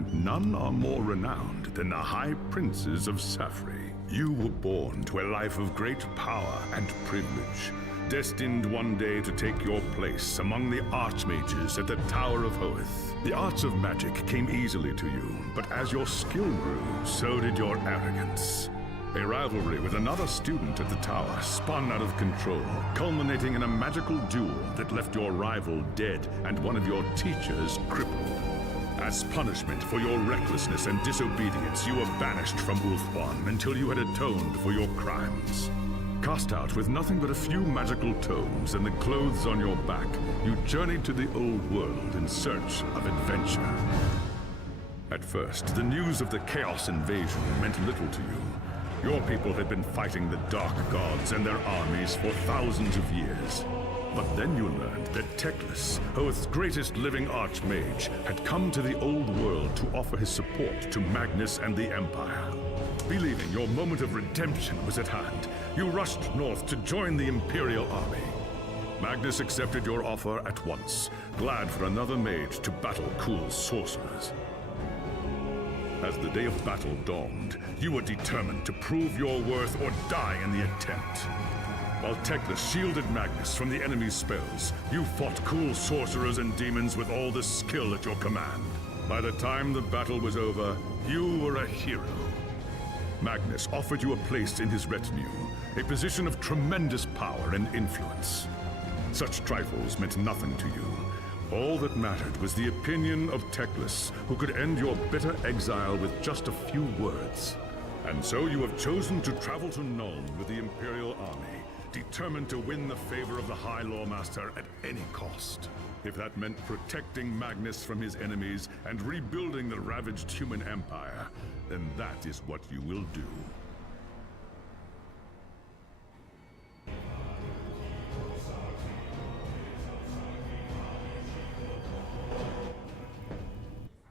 and none are more renowned than the High Princes of Safri. You were born to a life of great power and privilege, destined one day to take your place among the archmages at the Tower of Hoeth. The arts of magic came easily to you, but as your skill grew, so did your arrogance. A rivalry with another student at the tower spun out of control, culminating in a magical duel that left your rival dead and one of your teachers crippled. As punishment for your recklessness and disobedience, you were banished from Ulthuan until you had atoned for your crimes. Cast out with nothing but a few magical tomes and the clothes on your back, you journeyed to the old world in search of adventure. At first, the news of the Chaos invasion meant little to you. Your people had been fighting the Dark Gods and their armies for thousands of years. But then you learned that Teclis, Hoeth's greatest living archmage, had come to the old world to offer his support to Magnus and the Empire. Believing your moment of redemption was at hand, you rushed north to join the Imperial army. Magnus accepted your offer at once, glad for another mage to battle Kul's sorcerers. As the day of battle dawned, you were determined to prove your worth or die in the attempt. While Teclis shielded Magnus from the enemy's spells, you fought Kul's sorcerers and demons with all the skill at your command. By the time the battle was over, you were a hero. Magnus offered you a place in his retinue, a position of tremendous power and influence. Such trifles meant nothing to you. All that mattered was the opinion of Teclis, who could end your bitter exile with just a few words. And so you have chosen to travel to Nuln with the Imperial army, determined to win the favor of the High Lawmaster at any cost. If that meant protecting Magnus from his enemies and rebuilding the ravaged human empire, then that is what you will do.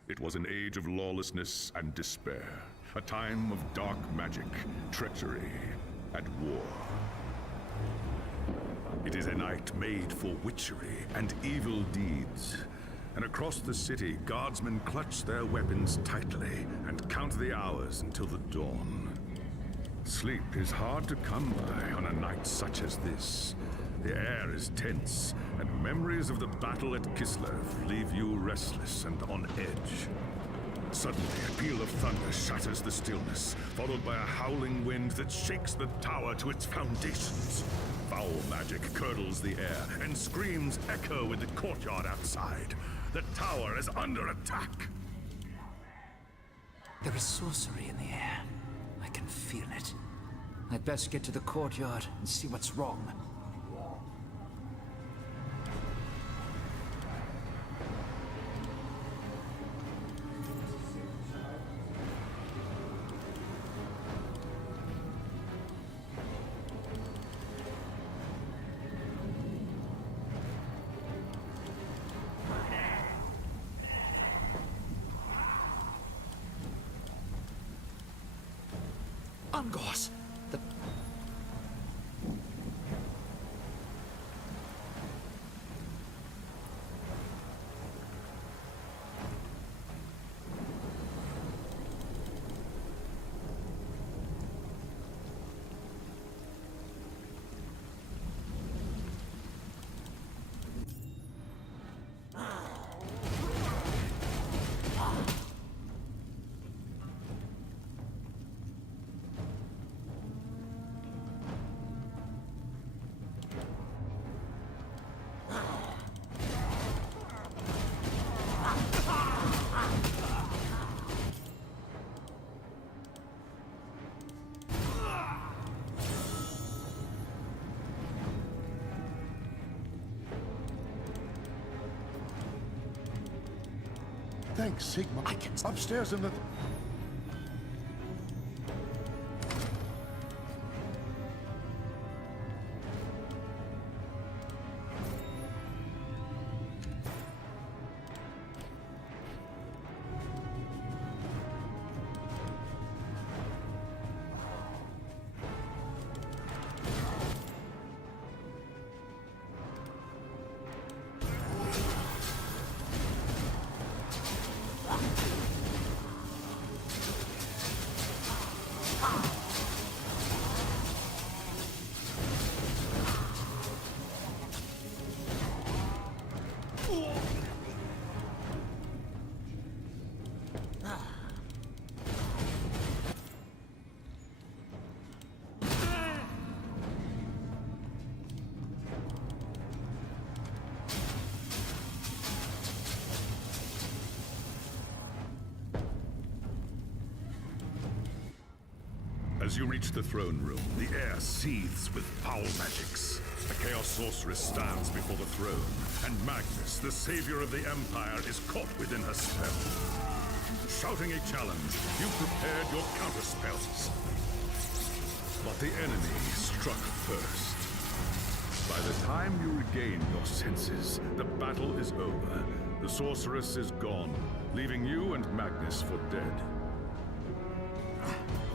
It was an age of lawlessness and despair, a time of dark magic, treachery, and war. It is a night made for witchery and evil deeds. And across the city, guardsmen clutch their weapons tightly and count the hours until the dawn. Sleep is hard to come by on a night such as this. The air is tense, and memories of the battle at Kislev leave you restless and on edge. Suddenly, a peal of thunder shatters the stillness, followed by a howling wind that shakes the tower to its foundations. Foul magic curdles the air, and screams echo in the courtyard outside. The tower is under attack. There is sorcery in the air. I can feel it. I'd best get to the courtyard and see what's wrong. Ungos! Thanks, Sigma. I can... Upstairs in the... As you reach the throne room, the air seethes with foul magics. The Chaos Sorceress stands before the throne, and Magnus, the savior of the Empire, is caught within her spell. Shouting a challenge, you prepared your counterspells. But the enemy struck first. By the time you regain your senses, the battle is over. The sorceress is gone, leaving you and Magnus for dead.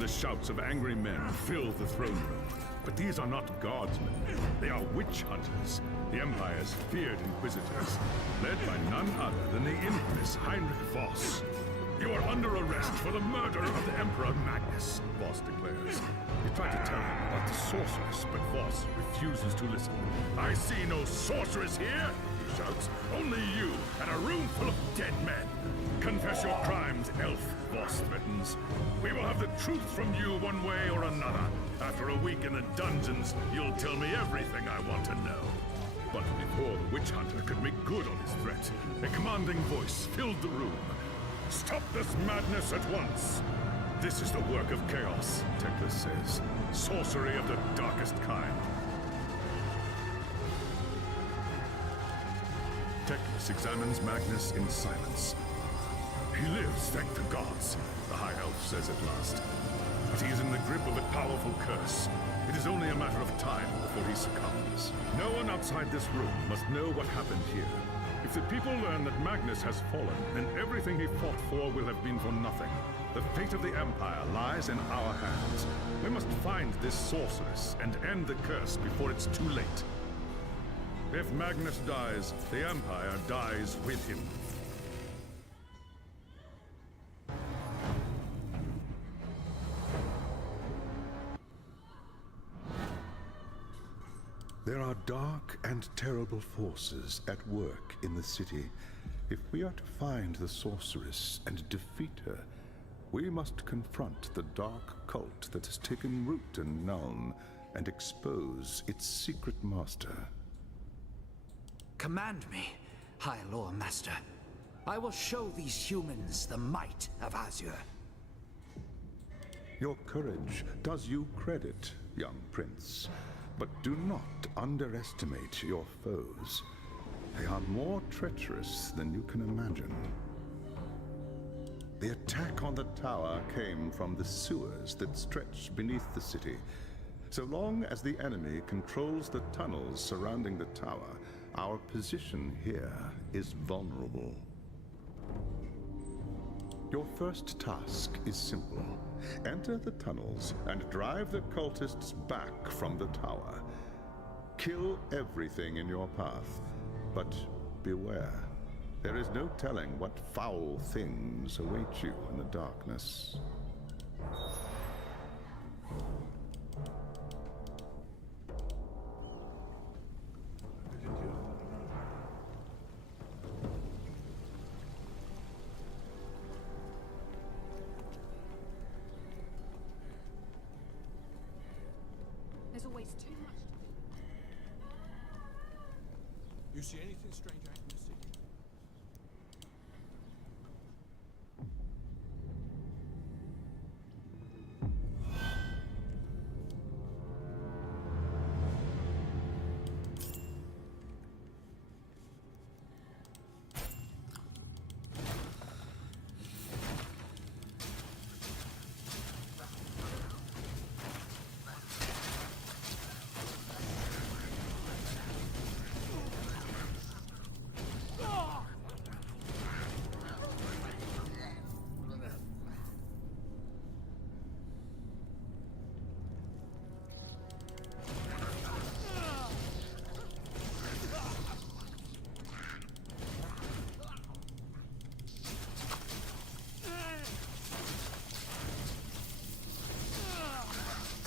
The shouts of angry men fill the throne room. But these are not guardsmen. They are witch hunters, the Empire's feared inquisitors, led by none other than the infamous Heinrich Voss. You are under arrest for the murder of the Emperor Magnus, Voss declares. You try to tell him about the sorceress, but Voss refuses to listen. I see no sorceress here, he shouts. Only you and a room full of dead men. Confess your crimes, elf, Voss threatens. We will have the truth from you one way or another. After a week in the dungeons, you'll tell me everything I want to know. But before the witch hunter could make good on his threat, a commanding voice filled the room. Stop this madness at once! This is the work of chaos, Teclis says. Sorcery of the darkest kind. Teclis examines Magnus in silence. He lives, thank the gods, the High Elf says at last. But he is in the grip of a powerful curse. It is only a matter of time before he succumbs. No one outside this room must know what happened here. If the people learn that Magnus has fallen, then everything he fought for will have been for nothing. The fate of the Empire lies in our hands. We must find this sorceress and end the curse before it's too late. If Magnus dies, the Empire dies with him. There are dark and terrible forces at work in the city. If we are to find the sorceress and defeat her, we must confront the dark cult that has taken root in Nuln and expose its secret master. Command me, High Lore Master. I will show these humans the might of Azure. Your courage does you credit, young prince. But do not underestimate your foes. They are more treacherous than you can imagine. The attack on the tower came from the sewers that stretch beneath the city. So long as the enemy controls the tunnels surrounding the tower, our position here is vulnerable. Your first task is simple. Enter the tunnels and drive the cultists back from the tower. Kill everything in your path, but beware. There is no telling what foul things await you in the darkness. There's always too much. You see anything strange I can see?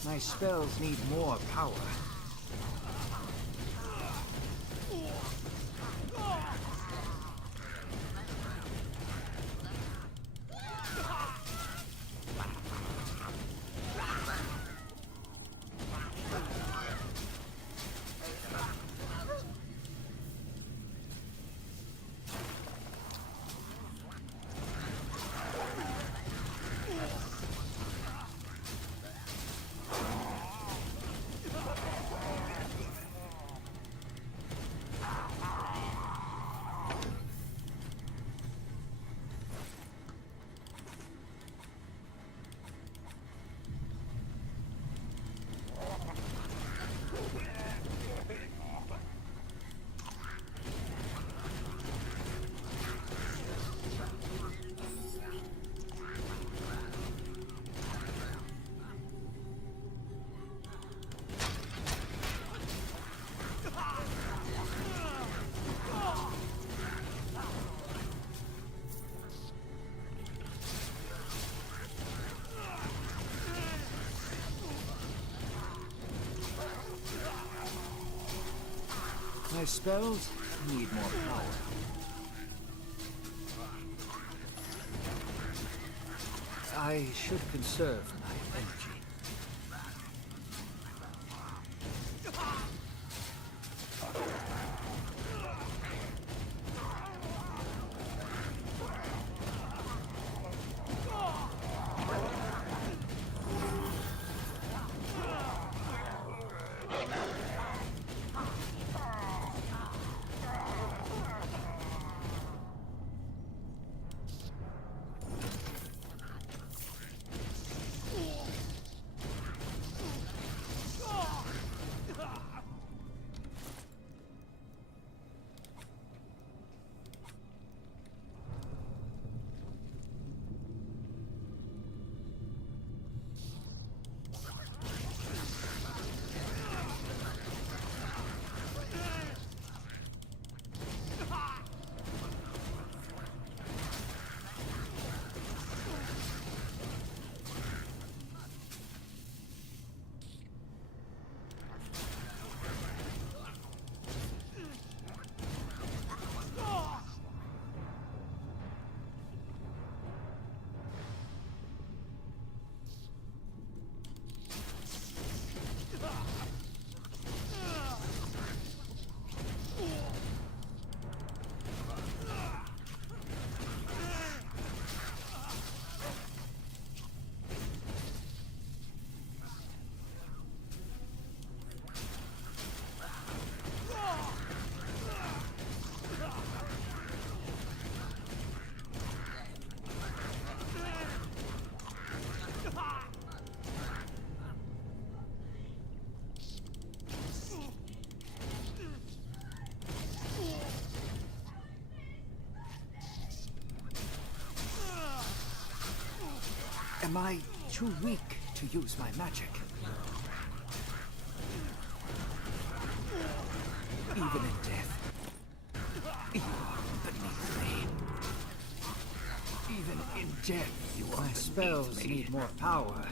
My spells need more power. My spells need more power. I should conserve my energy. Am I too weak to use my magic? Even in death, you are beneath me. Even in death, you are. My spells need more power.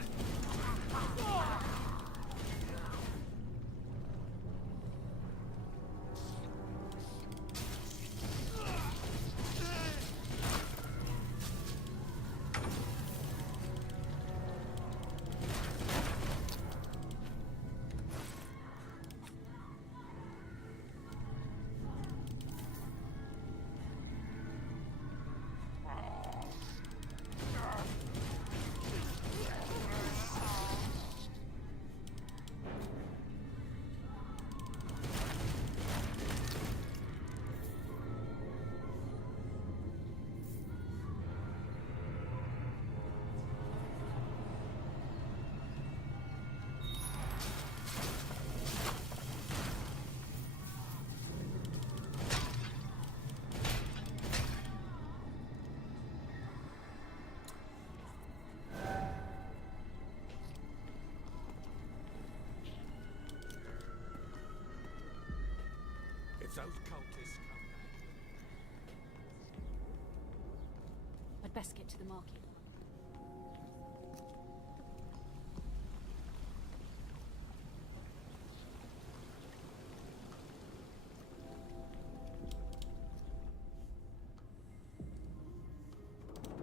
If those cultists come back, I'd best get to the market.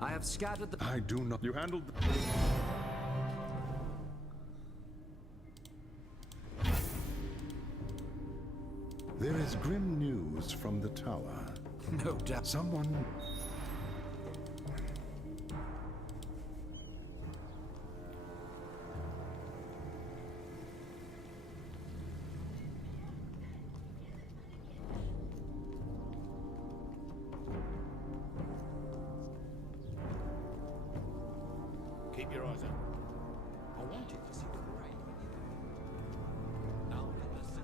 I have scattered the... I do not. You handled. There is grim news from the tower. No doubt. Someone. keep your eyes open. I wanted to see the parade with you. Now let the city.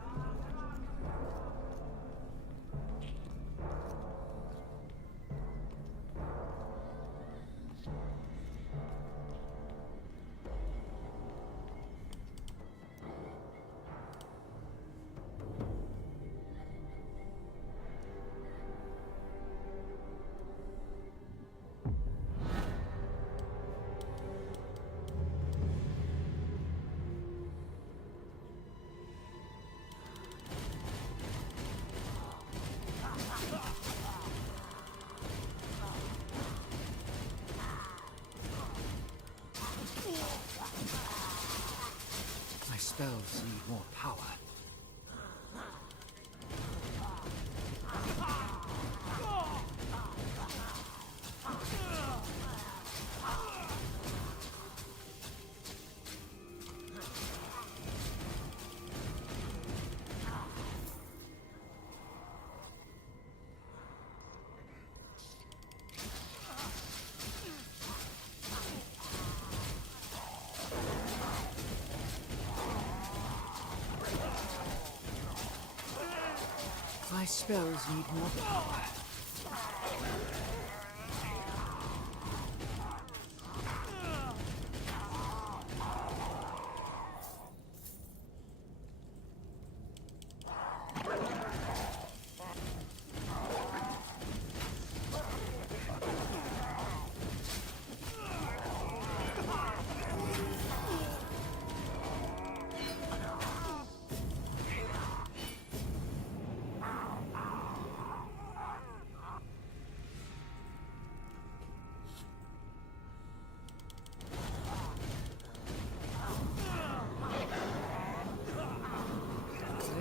spells need more power. My spells need more power.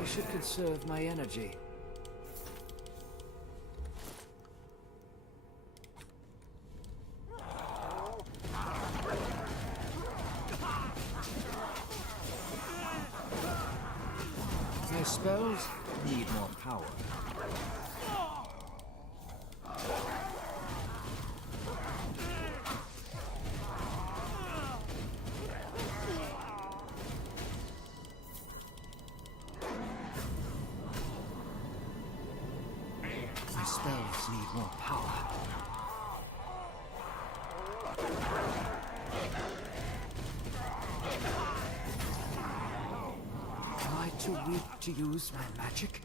I should conserve my energy. My spells need more power. My spells need more power. Am I too weak to use my magic?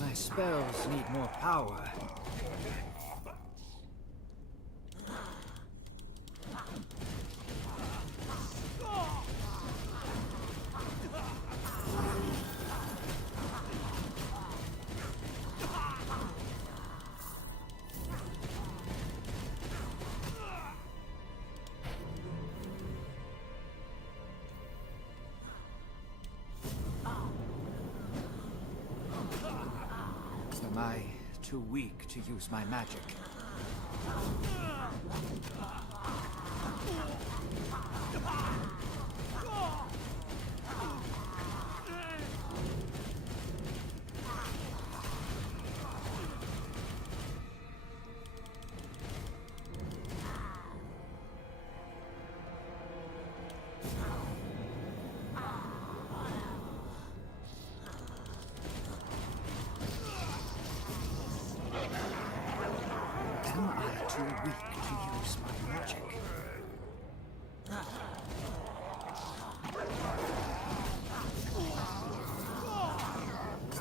My spells need more power. Am I too weak to use my magic? Am I too weak to use my magic?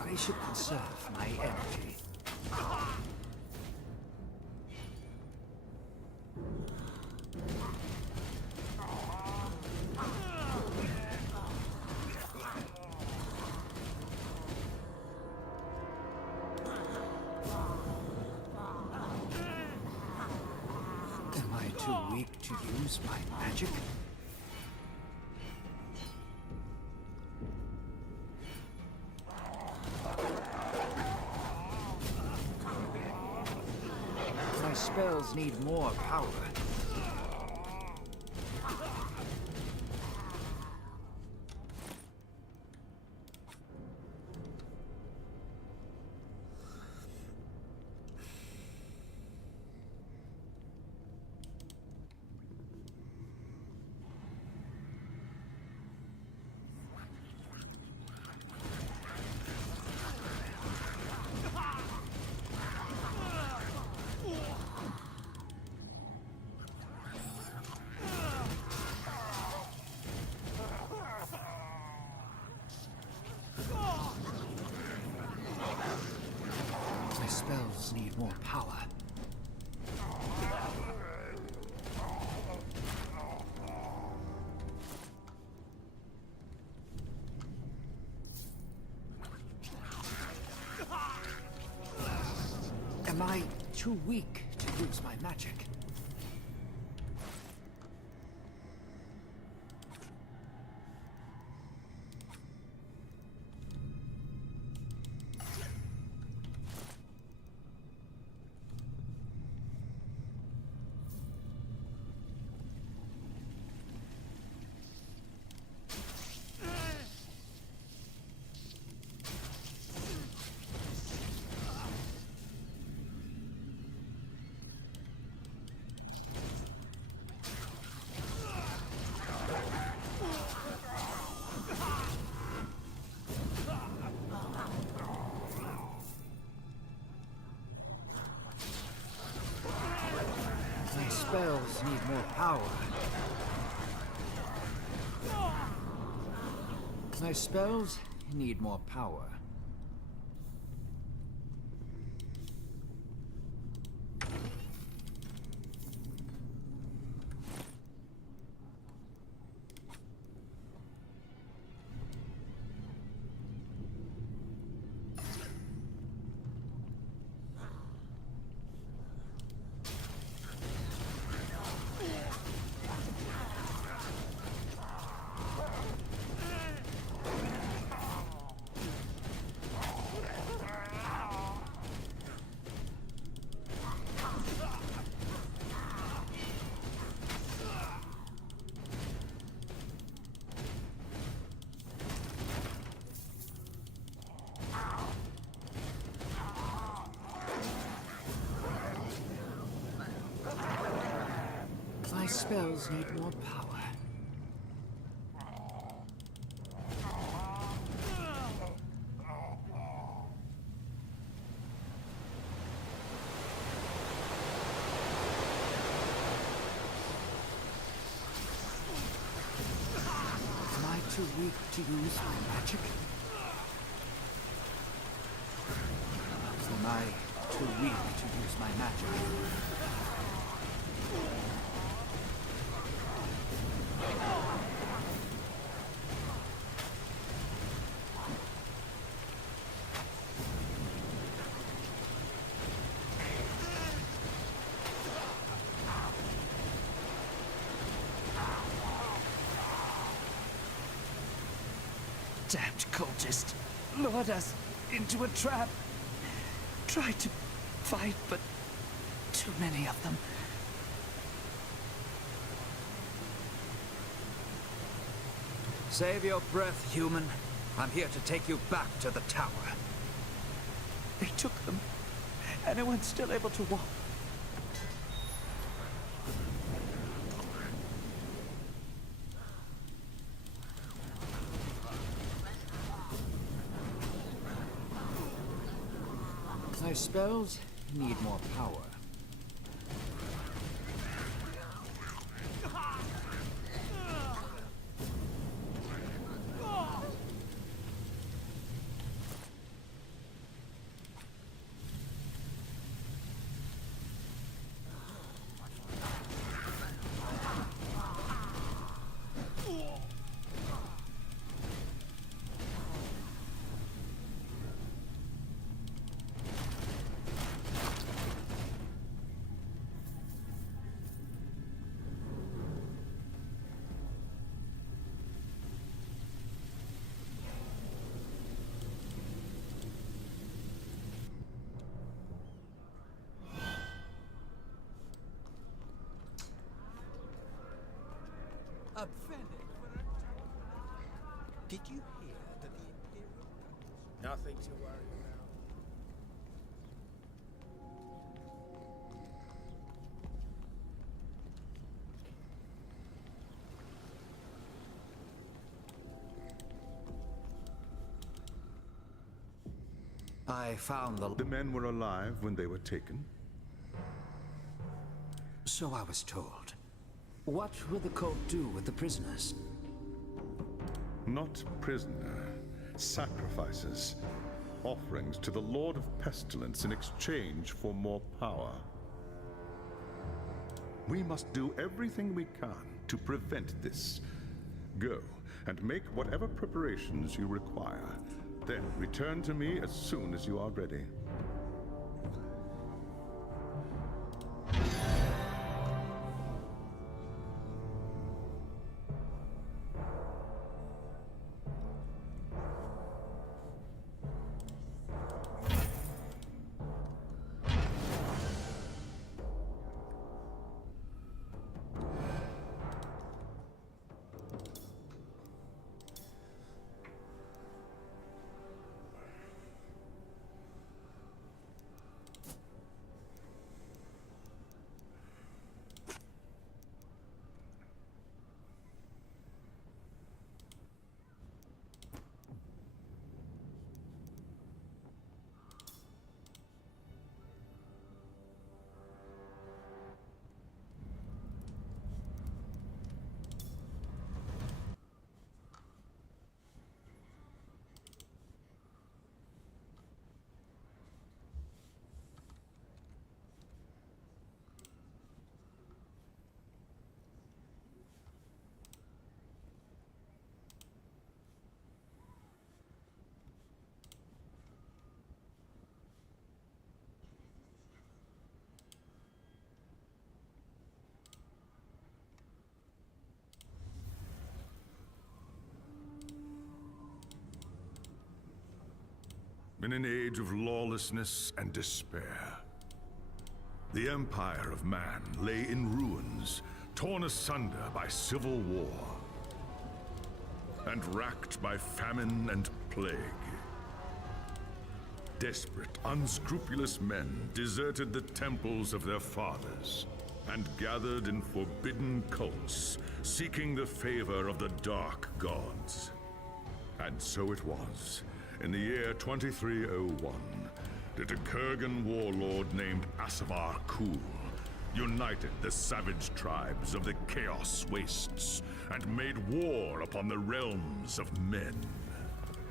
I should conserve my energy. use my magic? My spells need more power. My spells need more power. Am I too weak to use my magic? My spells need more power. My spells need more power. My spells need more power. Am I too weak to use my magic? Am I too weak to use my magic? Damned cultist lured us into a trap. Tried to fight, but too many of them. Save your breath, human. I'm here to take you back to the tower. They took them. Anyone's still able to walk. My spells need more power. Offended? Did you hear that the Imperial... Nothing to worry about. I found The men were alive when they were taken. So I was told. What will the cult do with the prisoners? Not prisoner, sacrifices. Offerings to the Lord of Pestilence in exchange for more power. We must do everything we can to prevent this. Go and make whatever preparations you require. Then return to me as soon as you are ready. In an age of lawlessness and despair, the empire of man lay in ruins, torn asunder by civil war, and racked by famine and plague. Desperate, unscrupulous men deserted the temples of their fathers and gathered in forbidden cults, seeking the favor of the dark gods. And so it was. In the year 2301, that a Kurgan warlord named Asavar Kul united the savage tribes of the Chaos Wastes and made war upon the realms of men.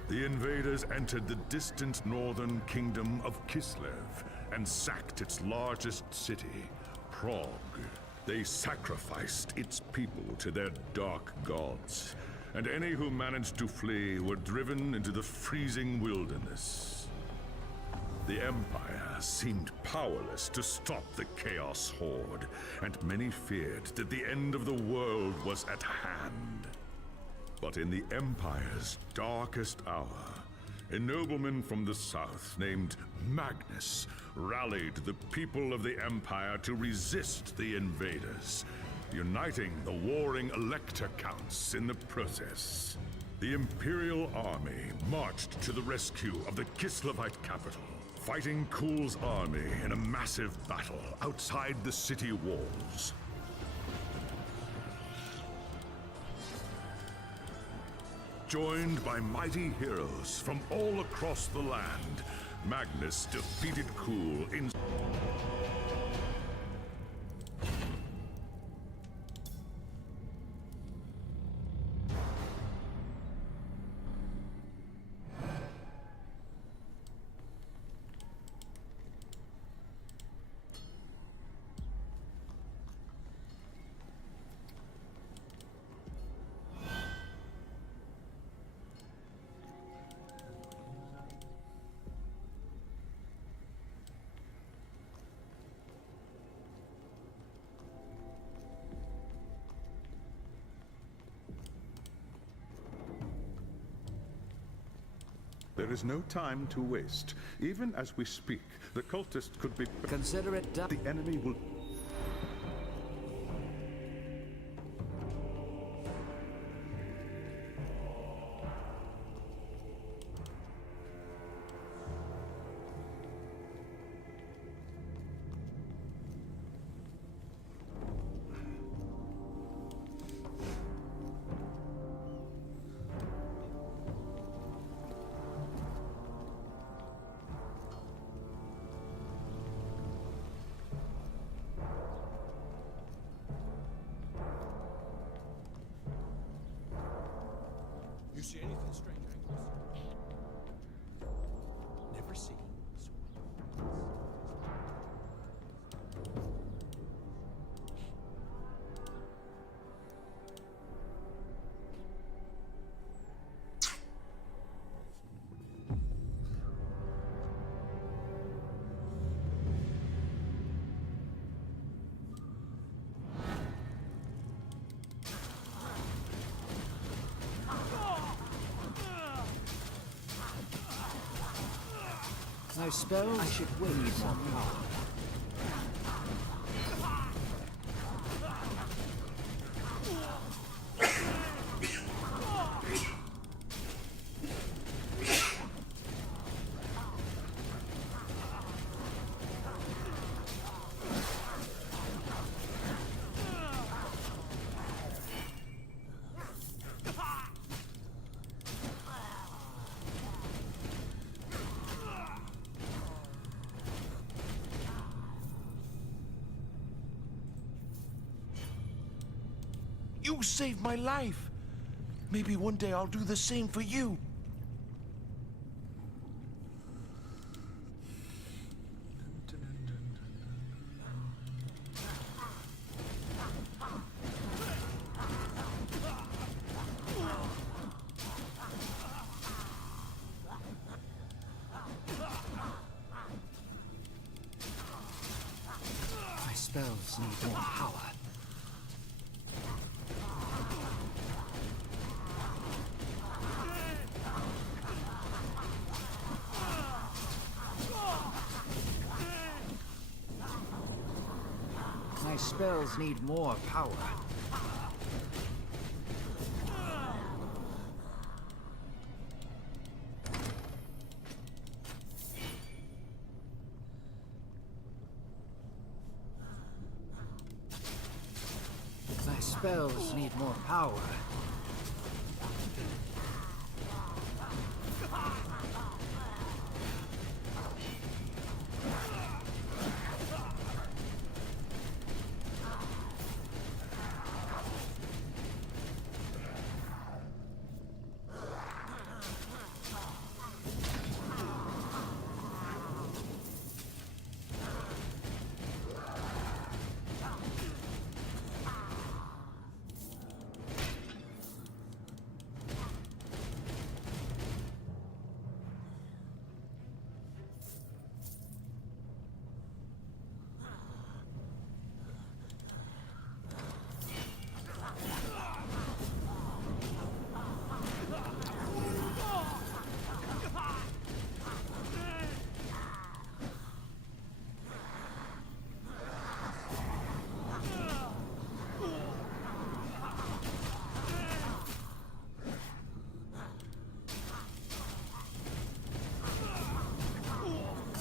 The invaders entered the distant northern kingdom of Kislev and sacked its largest city, Prague. They sacrificed its people to their dark gods, and any who managed to flee were driven into the freezing wilderness. The Empire seemed powerless to stop the Chaos Horde, and many feared that the end of the world was at hand. But in the Empire's darkest hour, a nobleman from the south named Magnus rallied the people of the Empire to resist the invaders, uniting the warring Elector Counts in the process. The Imperial army marched to the rescue of the Kislevite capital, fighting Kul's army in a massive battle outside the city walls. Joined by mighty heroes from all across the land, Magnus defeated Kul in... There is no time to waste. Even as we speak, the cultist could be... Consider it done. The enemy will... You see anything strange, Angus? Never seen. I suppose I should need more power. You saved my life. Maybe one day I'll do the same for you. My spells need more power. My spells need more power. My spells need more power.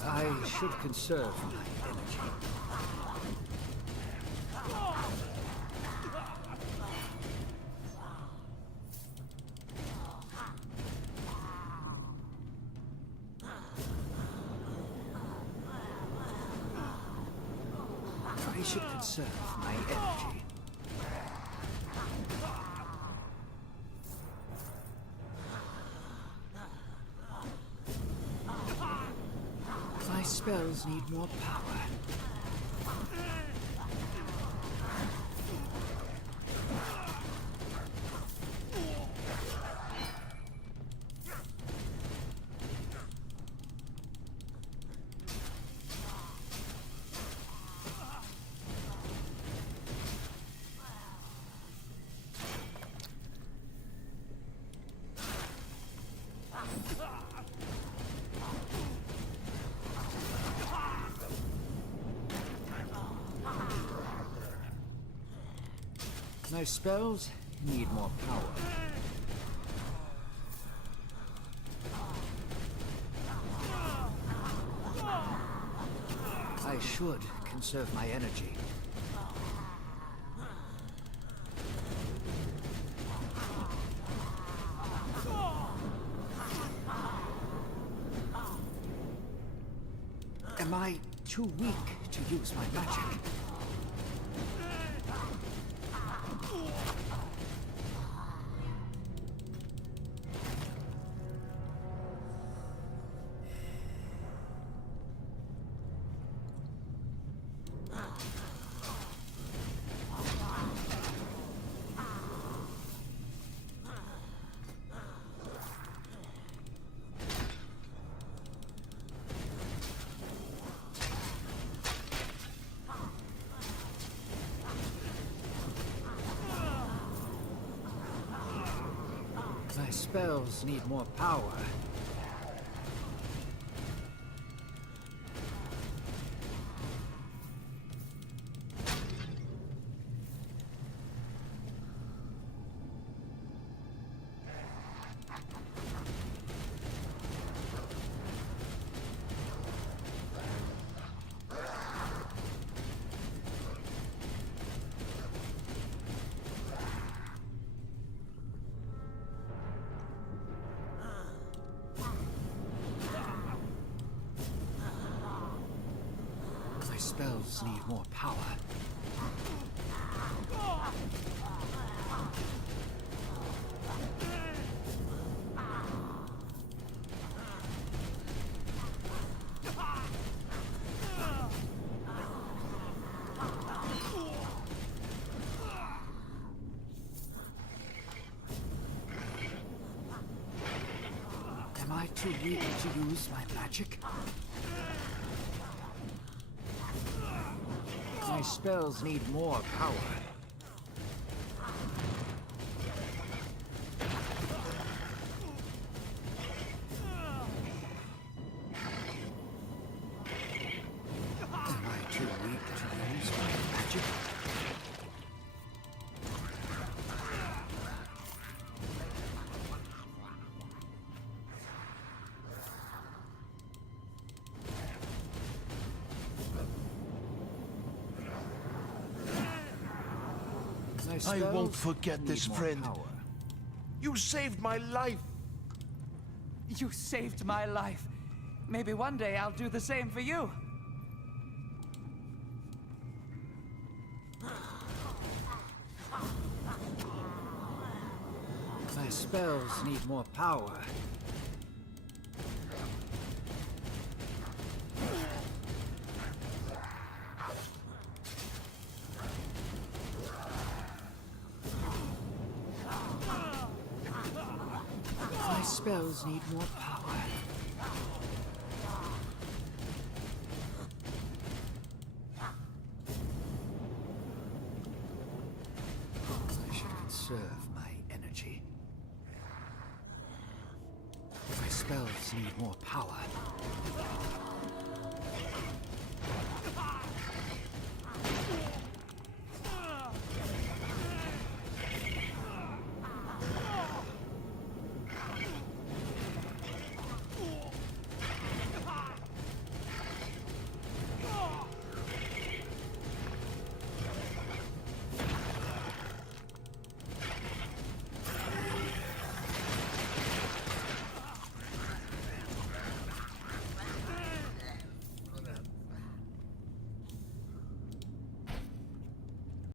I should conserve my energy. I should conserve my energy. My spells need more power. My spells need more power. I should conserve my energy. Am I too weak to use my magic? My spells need more power. My spells need more power. Am I too weak to use my magic? My spells need more power. Am I too weak to use my magic? I won't forget this, friend. You saved my life. You saved my life. Maybe one day I'll do the same for you. My spells need more power. My spells need more power. I should conserve my energy. My spells need more power.